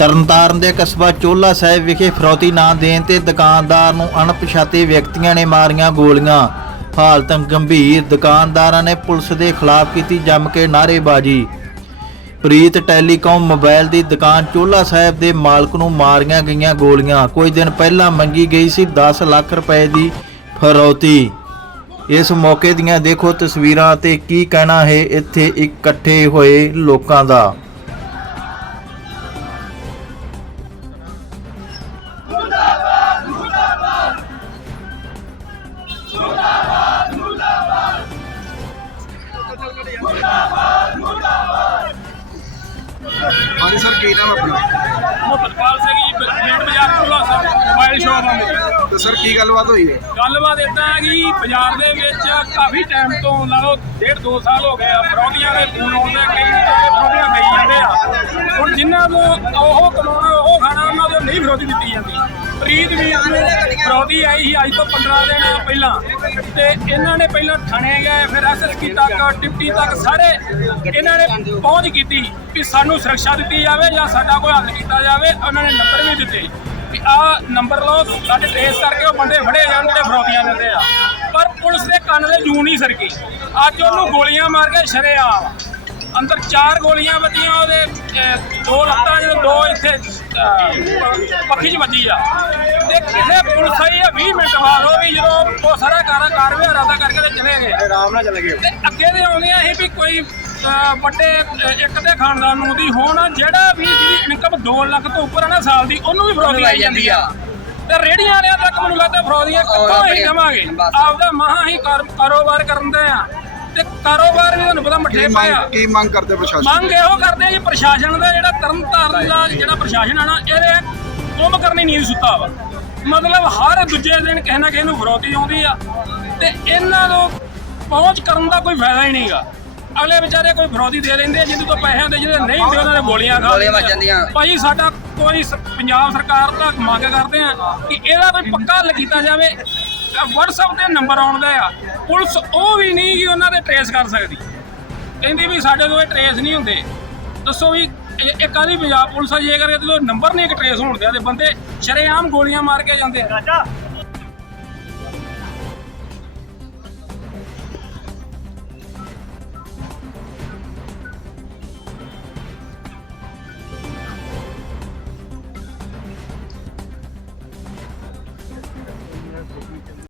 ਤਰਨਤਾਰਨ ਦੇ ਕਸਬਾ ਚੋਲਾ ਸਾਹਿਬ ਵਿਖੇ ਫਰੌਤੀ ਨਾ ਦੇਣ ਤੇ ਦੁਕਾਨਦਾਰ ਨੂੰ ਅਣਪਛਾਤੇ ਵਿਅਕਤੀਆਂ ਨੇ ਮਾਰੀਆਂ ਗੋਲੀਆਂ। ਹਾਲਤ ਗੰਭੀਰ। ਦੁਕਾਨਦਾਰਾਂ ਨੇ ਪੁਲਿਸ ਦੇ ਖਿਲਾਫ ਕੀਤੀ ਜੰਮ ਕੇ ਨਾਅਰੇਬਾਜ਼ੀ। ਪ੍ਰੀਤ ਟੈਲੀਕਾਮ ਮੋਬਾਈਲ ਦੀ ਦੁਕਾਨ ਚੋਲਾ ਸਾਹਿਬ ਦੇ ਮਾਲਕ ਨੂੰ ਮਾਰੀਆਂ ਗਈਆਂ ਗੋਲੀਆਂ। ਕੁਝ ਦਿਨ ਪਹਿਲਾਂ ਮੰਗੀ ਗਈ ਸੀ 10 ਲੱਖ ਰੁਪਏ ਦੀ ਫਰੌਤੀ। ਇਸ ਮੌਕੇ ਦੀਆਂ ਦੇਖੋ ਤਸਵੀਰਾਂ ਤੇ ਕੀ ਕਹਿਣਾ ਹੈ ਇੱਥੇ ਇਕੱਠੇ ਹੋਏ ਲੋਕਾਂ ਦਾ। ਹਾਂਜੀ ਸਰ ਕੀ ਨਾਮ ਆਪਣਾ? ਮੁਹੱਤਪਾਲ ਸਿੰਘ ਜੀ ਬਾਜ਼ਾਰ ਖੁੱਲਾ ਸਰ ਮੋਬਾਈਲ ਸ਼ਾਪ ਆ ਮੇਰੀ। ਤੇ ਸਰ ਕੀ ਗੱਲਬਾਤ ਹੋਈ ਹੈ? ਗੱਲਬਾਤ ਇਦਾਂ ਹੈ ਕਿ ਬਾਜ਼ਾਰ ਦੇ ਵਿੱਚ ਕਾਫੀ ਟਾਈਮ ਤੋਂ ਲਾ ਲਓ ਡੇਢ ਦੋ ਸਾਲ ਹੋ ਗਏ ਆ ਫਰੌਦੀਆਂ ਦੇ ਫੋਨ ਆਉਂਦੇ ਕਈ ਫਰੌਦੀਆਂ ਗਈ ਜਾਂਦੇ ਆ। ਹੁਣ ਜਿਨ੍ਹਾਂ ਨੂੰ ਉਹ ਨੂੰ ਦਿੱਤੀ ਜਾਂਦੀ। ਪ੍ਰੀਤ ਵੀਰ ਨੂੰ ਆਈ ਸੀ ਅੱਜ ਤੋਂ 15 ਦਿਨ ਪਹਿਲਾਂ। ਤੇ ਇਹਨਾਂ ਨੇ ਪਹਿਲਾਂ ਥਾਣੇ ਗਏ, ਫਿਰ ਐਸਐਸਪੀ ਤੱਕ, ਡਿਪਟੀ ਤੱਕ, ਸਾਰੇ ਇਹਨਾਂ ਨੇ ਪਹੁੰਚ ਕੀਤੀ ਕਿ ਸਾਨੂੰ ਸੁਰੱਖਿਆ ਦਿੱਤੀ ਜਾਵੇ ਜਾਂ ਸਾਡਾ ਕੋਈ ਹੱਲ ਕੀਤਾ ਜਾਵੇ। ਉਹਨਾਂ ਨੇ ਨੰਬਰ ਵੀ ਦਿੱਤੇ ਵੀ ਆ ਨੰਬਰ ਲਓ, ਸਾਡੇ ਟ੍ਰੇਸ ਕਰਕੇ ਉਹ ਬੰਦੇ ਫੜੇ ਜਾਣ ਜਿਹੜੇ ਫਰੌਤੀਆਂ ਦਿੰਦੇ ਆ। ਪਰ ਪੁਲਿਸ ਦੇ ਕੰਨ ਦੇ ਜੂੰ ਨਹੀਂ ਸਰਕੀ। ਅੱਜ ਉਹਨੂੰ ਗੋਲੀਆਂ ਮਾਰ ਕੇ ਸ਼ਰੇਆਮ ਅੰਦਰ ਚਾਰ ਗੋਲੀਆਂ ਵੱਜੀਆਂ ਉਹਦੇ ਦੋ ਲੱਤਾਂ 'ਚ ਦੋ ਇੱਥੇ ਪੱਖੀ 'ਚ ਵੱਜੀ ਆ। ਤੇ ਕਿਸੇ ਪੁਲਿਸ ਆਈ ਆ 20 ਮਿੰਟ ਬਾਅਦ ਉਹ ਵੀ ਜਦੋਂ ਉਹ ਸਾਰਾ ਕਾਰ ਕਾਰਵਾਈ ਰਾਦਾ ਕਰਕੇ ਤੇ ਚਲੇ ਗਏ। ਆਰਾਮ ਨਾਲ ਚਲੇ ਗਏ ਤੇ ਅੱਗੇ ਦੇ ਆਉਂਦੀਆਂ ਸੀ ਵੀ ਕੋਈ ਵੱਡੇ ਇੱਕ ਦੇ ਖਾਨਦਾਨ ਨੂੰ ਦੀ ਹੋਣ ਜਿਹੜਾ ਵੀ ਜਿਹਦੀ ਇਨਕਮ 2 ਲੱਖ ਤੋਂ ਉੱਪਰ ਆ ਨਾ ਸਾਲ ਦੀ ਉਹਨੂੰ ਵੀ ਫਰੌਦੀ ਆਈ ਜਾਂਦੀ ਆ। ਤੇ ਰੇੜੀਆਂ ਵਾਲਿਆਂ ਤੱਕ ਮੈਨੂੰ ਲੱਗਦਾ ਫਰੌਦੀਆਂ ਕਿੱਥੋਂ ਹੀ ਦੇਵਾਂਗੇ? ਆਪਦਾ ਮਹਾ ਹੀ ਕਾਰ- ਕਾਰੋਬਾਰ ਕਰਨ ਦੇ ਆ। ਤੇ ਕਾਰੋਬਾਰ ਵੀ ਤੁਹਾਨੂੰ ਪਤਾ ਮੱਠੇ ਪਏ ਆ ਮੰਗ ਕੀ ਮੰਗ ਕਰਦੇ ਪ੍ਰਸ਼ਾਸਨ ਮੰਗ ਇਹੋ ਕਰਦੇ ਆ ਜੀ ਪ੍ਰਸ਼ਾਸਨ ਦਾ ਜਿਹੜਾ ਤਰਨਤਾਰਨ ਦਾ ਜਿਹੜਾ ਪ੍ਰਸ਼ਾਸਨ ਆ ਨਾ ਇਹਦੇ ਕੰਮ ਕਰਨੀ ਨੀਂਦ ਸੁੱਤਾ ਵਾ ਮਤਲਬ ਹਰ ਦੂਜੇ ਦਿਨ ਕਿਸੇ ਨਾ ਕਿਸੇ ਨੂੰ ਵਿਰੋਧੀ ਆਉਂਦੀ ਆ ਤੇ ਇਹਨਾਂ ਨੂੰ ਪਹੁੰਚ ਕਰਨ ਦਾ ਕੋਈ ਫਾਇਦਾ ਹੀ ਨਹੀਂਗਾ ਅਗਲੇ ਵਿਚਾਰੇ ਕੋਈ ਵਿਰੋਧੀ ਦੇ ਲੈਂਦੇ ਆ, ਜਿਹਦੇ ਤੋਂ ਪੈਸੇ ਹੁੰਦੇ ਜਿਹਦੇ ਨਹੀਂ ਹੁੰਦੇ ਉਹਨਾਂ ਨੇ ਗੋਲੀਆਂ ਖਾ ਗੋਲੀਆਂ ਲੈਂਦੇ ਆ। ਵੱਜ ਜਾਂਦੀਆਂ। ਭਾਈ ਸਾਡਾ ਕੋਈ ਪੰਜਾਬ ਸਰਕਾਰ ਤੋਂ ਮੰਗ ਕਰਦੇ ਆ ਕਿ ਇਹਦਾ ਕੋਈ ਪੱਕਾ ਹੱਲ ਕੀਤਾ ਜਾਵੇ WhatsApp ਤੇ ਨੰਬਰ ਆਉਂਦਾ ਆ। ਪੁਲਿਸ ਉਹ ਵੀ ਨਹੀਂ ਕਿ ਉਹਨਾਂ ਦੇ ਟਰੇਸ ਕਰ ਸਕਦੀ। ਕਹਿੰਦੀ ਵੀ ਸਾਡੇ ਤੋਂ ਇਹ ਟਰੇਸ ਨਹੀਂ ਹੁੰਦੇ। ਦੱਸੋ ਵੀ ਇੱਕ ਇਹ ਪੰਜਾਬ ਪੁਲਿਸ ਆ ਜੇ ਕਰਕੇ ਜਦੋਂ ਨੰਬਰ ਨਹੀਂ, ਇੱਕ ਟਰੇਸ ਹੋਣ ਦਿਆ ਤੇ ਬੰਦੇ ਸ਼ਰੇਆਮ ਗੋਲੀਆਂ ਮਾਰ ਕੇ ਜਾਂਦੇ ਰਾਜਾ